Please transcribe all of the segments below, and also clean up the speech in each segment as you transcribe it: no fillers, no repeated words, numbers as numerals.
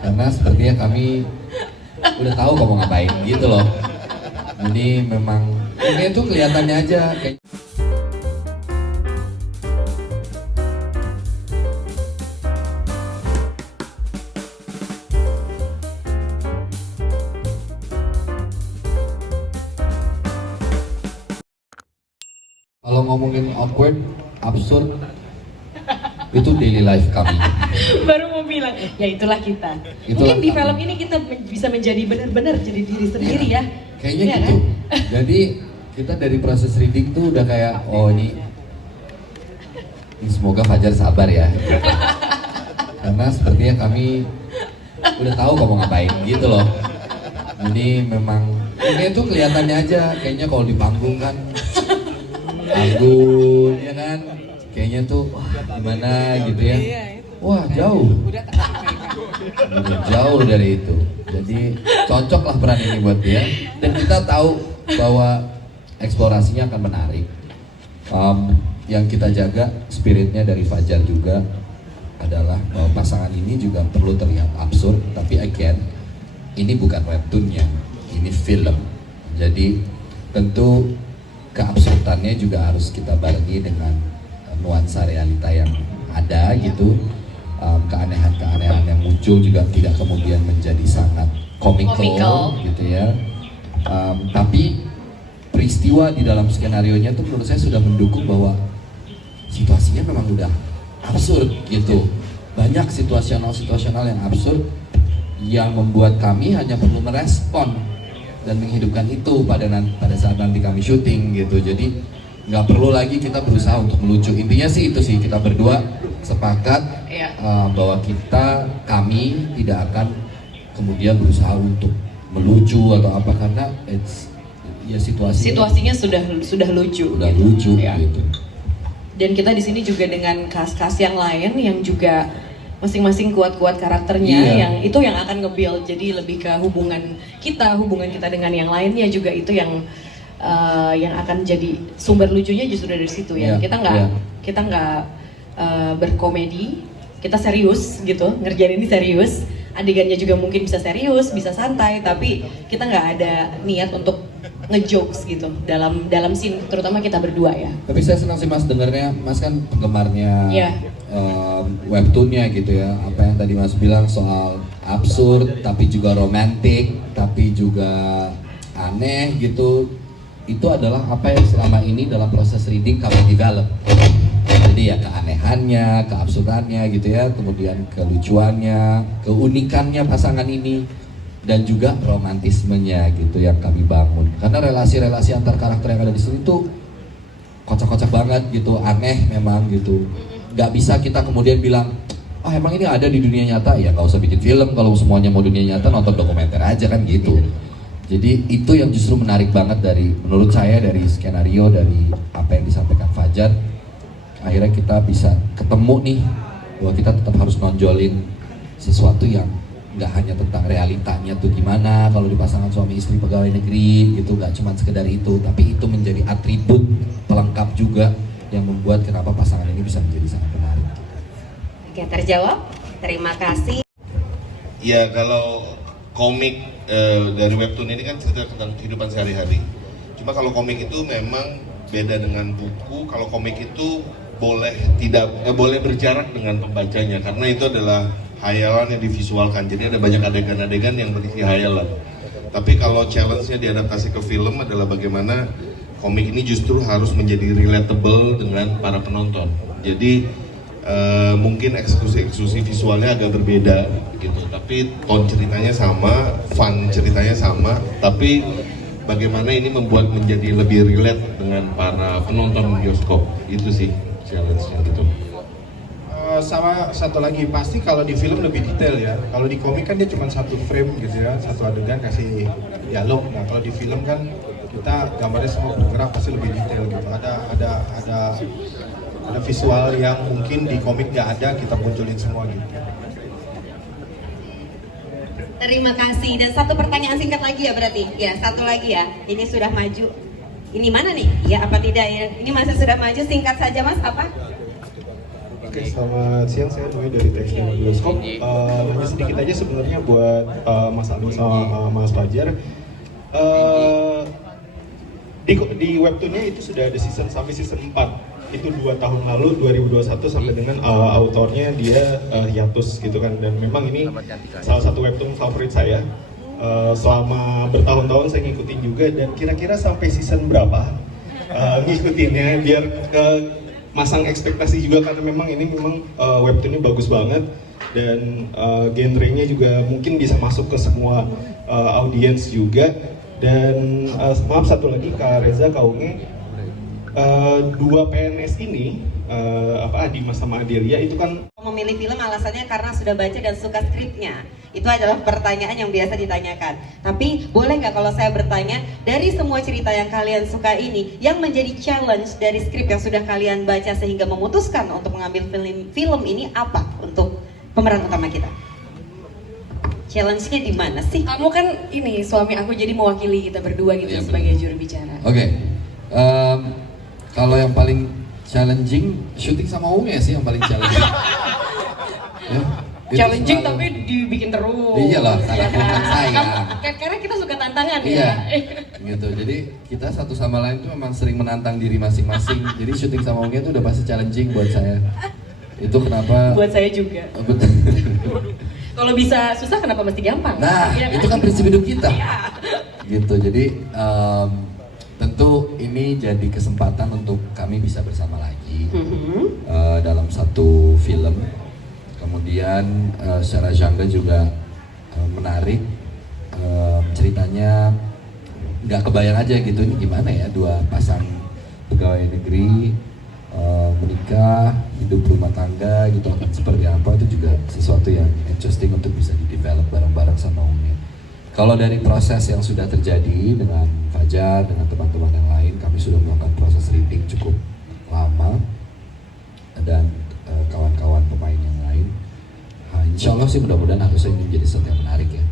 karena sepertinya kami udah tahu kamu ngapain gitu loh. Jadi memang ini tuh kelihatannya aja kayak kalau ngomongin awkward, absurd, itu daily life kami. Baru mau bilang, ya itulah kita. Itulah Mungkin di kami. film ini kita bisa menjadi benar-benar jadi diri sendiri ya. Kayaknya Iya gitu. kan? Jadi kita dari proses reading tuh udah kayak, oh ini semoga Fajar sabar ya. Karena sepertinya kami udah tahu kamu ngapain gitu loh. Jadi memang ini tuh kelihatannya aja, kayaknya kalau di panggung kan anggun ya kan, kayaknya tuh wah gimana gitu ya. Wah jauh, udah jauh dari itu. Jadi cocok lah peran ini buat dia. Dan kita tahu bahwa eksplorasinya akan menarik. Yang kita jaga spiritnya dari Fajar juga adalah bahwa pasangan ini juga perlu terlihat absurd, tapi again ini bukan webtoonnya, ini film. Jadi tentu keabsurdannya juga harus kita barengi dengan nuansa realita yang ada gitu. Keanehan-keanehan yang muncul juga tidak kemudian menjadi sangat komikal gitu ya. Tapi peristiwa di dalam skenario-nya tuh menurut saya sudah mendukung bahwa situasinya memang udah absurd gitu. Banyak situasional yang absurd yang membuat kami hanya perlu merespon dan menghidupkan itu pada saat nanti kami syuting gitu. Jadi nggak perlu lagi kita berusaha untuk melucu. Intinya sih itu sih, kita berdua sepakat bahwa kami tidak akan kemudian berusaha untuk melucu atau apa, karena situasinya sudah lucu. Udah lucu Ya. gitu. Dan kita di sini juga dengan cast yang lain yang juga masing-masing kuat-kuat karakternya, Iya. yang itu yang akan nge-build, jadi lebih ke hubungan kita dengan yang lainnya juga itu yang akan jadi sumber lucunya justru dari situ ya. Iya, Kita nggak berkomedi, kita serius gitu, ngerjain ini serius. Adegannya juga mungkin bisa serius, bisa santai, tapi kita nggak ada niat untuk ngejokes gitu dalam scene, terutama kita berdua ya. Tapi saya senang sih Mas dengarnya, Mas kan penggemarnya Iya. webtoonnya gitu ya. Apa yang tadi Mas bilang soal absurd, tapi juga romantis, tapi juga aneh gitu. Itu adalah apa yang selama ini dalam proses reading kami develop. Jadi ya keanehannya, keabsurdannya gitu ya, kemudian kelucuannya, keunikannya pasangan ini, dan juga romantismenya gitu yang kami bangun. Karena relasi-relasi antar karakter yang ada di sini tuh kocak-kocak banget gitu, aneh memang gitu. Gak bisa kita kemudian bilang, ah emang ini ada di dunia nyata, ya gak usah bikin film. Kalau semuanya mau dunia nyata, nonton dokumenter aja kan gitu. Jadi itu yang justru menarik banget menurut saya dari skenario, dari apa yang disampaikan Fajar. Akhirnya kita bisa ketemu nih bahwa kita tetap harus nonjolin sesuatu yang nggak hanya tentang realitanya tuh gimana kalau di pasangan suami istri pegawai negeri gitu, nggak cuma sekedar itu, tapi itu menjadi atribut pelengkap juga yang membuat kenapa pasangan ini bisa menjadi sangat menarik. Oke, terjawab. Terima kasih. Ya, kalau komik dari webtoon ini kan cerita tentang kehidupan sehari-hari. Cuma kalau komik itu memang beda dengan buku. Kalau komik itu boleh berjarak dengan pembacanya, karena itu adalah hayalan yang divisualkan. Jadi ada banyak adegan-adegan yang berisi hayalan. Tapi kalau challenge-nya diadaptasi ke film adalah bagaimana komik ini justru harus menjadi relatable dengan para penonton. Jadi mungkin eksekusi visualnya agak berbeda gitu, tapi tone ceritanya sama, fun ceritanya sama, tapi bagaimana ini membuat menjadi lebih relate dengan para penonton bioskop. Itu sih challenge-nya gitu. Sama satu lagi, pasti kalau di film lebih detail ya. Kalau di komik kan dia cuma satu frame gitu ya, satu adegan kasih dialog. Nah kalau di film kan kita gambarnya semua bergerak, pasti lebih detail gitu. Ada visual yang mungkin di komik nggak ada, kita munculin semua gitu. Terima kasih. Dan satu pertanyaan singkat lagi ya berarti? Ya, satu lagi ya. Ini sudah maju. Ini mana nih? Ya apa tidak ya? Ini masih sudah maju, singkat saja Mas, apa? Oke, selamat siang. Saya Dwi dari Tekstil Bioskop. Nanya sedikit aja sebenarnya buat Mas Aldo sama Mas Fajar. Di webtoonnya itu sudah ada sampai season 4. Itu 2 tahun lalu 2021 sampai dengan autornya dia hiatus gitu kan. Dan memang ini salah satu webtoon favorit saya. Selama bertahun-tahun saya ngikutin juga, dan kira-kira sampai season berapa ngikutinnya biar masang ekspektasi juga, karena memang ini webtoonnya bagus banget dan genrenya juga mungkin bisa masuk ke semua audiens juga. Dan maaf, satu lagi Kak Reza, Kak Unge, 2 PNS ini Dimas sama Adelia itu kan Memilih film alasannya karena sudah baca dan suka skripnya. Itu adalah pertanyaan yang biasa ditanyakan. Tapi boleh nggak kalau saya bertanya, dari semua cerita yang kalian suka ini, yang menjadi challenge dari skrip yang sudah kalian baca sehingga memutuskan untuk mengambil film ini apa untuk pemeran utama kita? Challenge-nya di mana sih? Kamu kan ini suami aku, jadi mewakili kita berdua gitu Iya, sebagai juru bicara. Oke. Kalau yang paling challenging, syuting sama Unge sih yang paling challenging. Ya, itu Challenging selalu- tapi dibikin terus. Iyalah, karena bukan saya. Karena kita suka tantangan Iya, ya. gitu. Jadi kita satu sama lain tuh memang sering menantang diri masing-masing. Jadi syuting sama Unge itu udah pasti challenging buat saya. Itu kenapa? Buat saya juga. Oh, betul. Kalau bisa susah kenapa mesti gampang? Nah, Iya itu kan prinsip hidup kita. Gitu. Jadi tentu ini jadi kesempatan untuk kami bisa bersama lagi dalam satu film. Kemudian secara genre juga menarik. Ceritanya nggak kebayang aja gitu, ini gimana ya, 2 pasang pegawai negeri menikah, hidup rumah tangga gitu akan seperti apa. Itu juga sesuatu yang interesting untuk bisa di-develop bareng-bareng sama Unge. Kalau dari proses yang sudah terjadi dengan Fajar, dengan teman-teman yang lain, kami sudah melakukan proses reading cukup lama, dan kawan-kawan pemain yang lain. Insya Allah sih mudah-mudahan harusnya ini menjadi sesuatu yang menarik ya.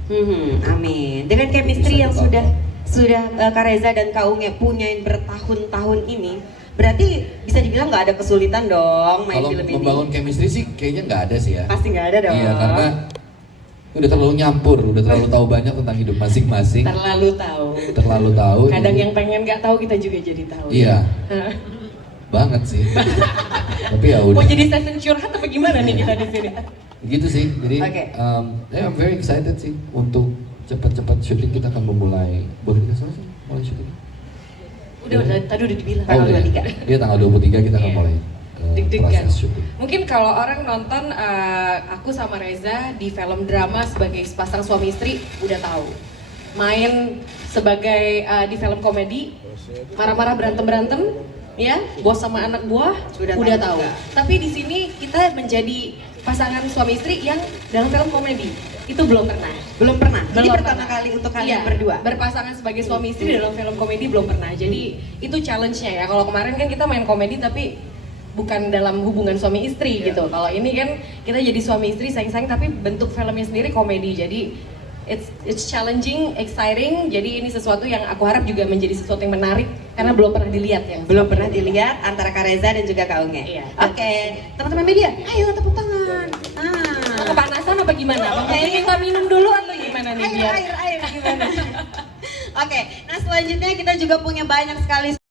Amin. Dengan chemistry Bisa yang ditonton. sudah Kak Reza dan Kak Unge punyain bertahun-tahun ini, berarti bisa dibilang nggak ada kesulitan dong main Kalau film ini. membangun chemistry sih kayaknya nggak ada sih ya. Pasti nggak ada dong. Iya, karena udah terlalu nyampur, udah terlalu tahu banyak tentang hidup masing-masing, Terlalu tahu. terlalu tahu. Kadang jadi- yang pengen nggak tahu kita juga jadi tahu. Iya, banget sih. Tapi ya udah. Mau jadi session curhat apa gimana nih kita di sini? Gitu sih. Jadi, Oke. I'm very excited sih untuk cepat-cepat syuting. Kita akan memulai. Boleh dikasih tahu sih mulai syuting? Udah, tadi udah dibilang. Tanggal udah ya? 23. Iya, tanggal 23 kita akan Iya. mulai Deg-degan. proses syuting. Mungkin kalau orang nonton aku sama Reza di film drama sebagai sepasang suami istri udah tahu. Main sebagai di film komedi, marah-marah berantem-berantem, ya, bos sama anak buah Udah udah tahu tahu. juga. Tapi di sini kita menjadi pasangan suami istri yang dalam film komedi. Itu belum pernah. Belum pernah. Ini Belum pertama pernah. kali untuk kalian Iya, berdua. berpasangan sebagai suami istri dalam film komedi belum pernah. Jadi itu challenge-nya ya. Kalau kemarin kan kita main komedi tapi bukan dalam hubungan suami istri gitu. Kalau ini kan kita jadi suami istri sayang-sayang tapi bentuk filmnya sendiri komedi. Jadi it's challenging, exciting. Jadi ini sesuatu yang aku harap juga menjadi sesuatu yang menarik karena belum pernah dilihat ya. Belum pernah dilihat antara Kak Reza dan juga Kak Unge. Iya. Oke, teman-teman media, ayo tepuk tangan. Kepanasan apa gimana? Mungkin kita minum dulu atau gimana nih biar? Air, gimana? Oke, nah selanjutnya kita juga punya banyak sekali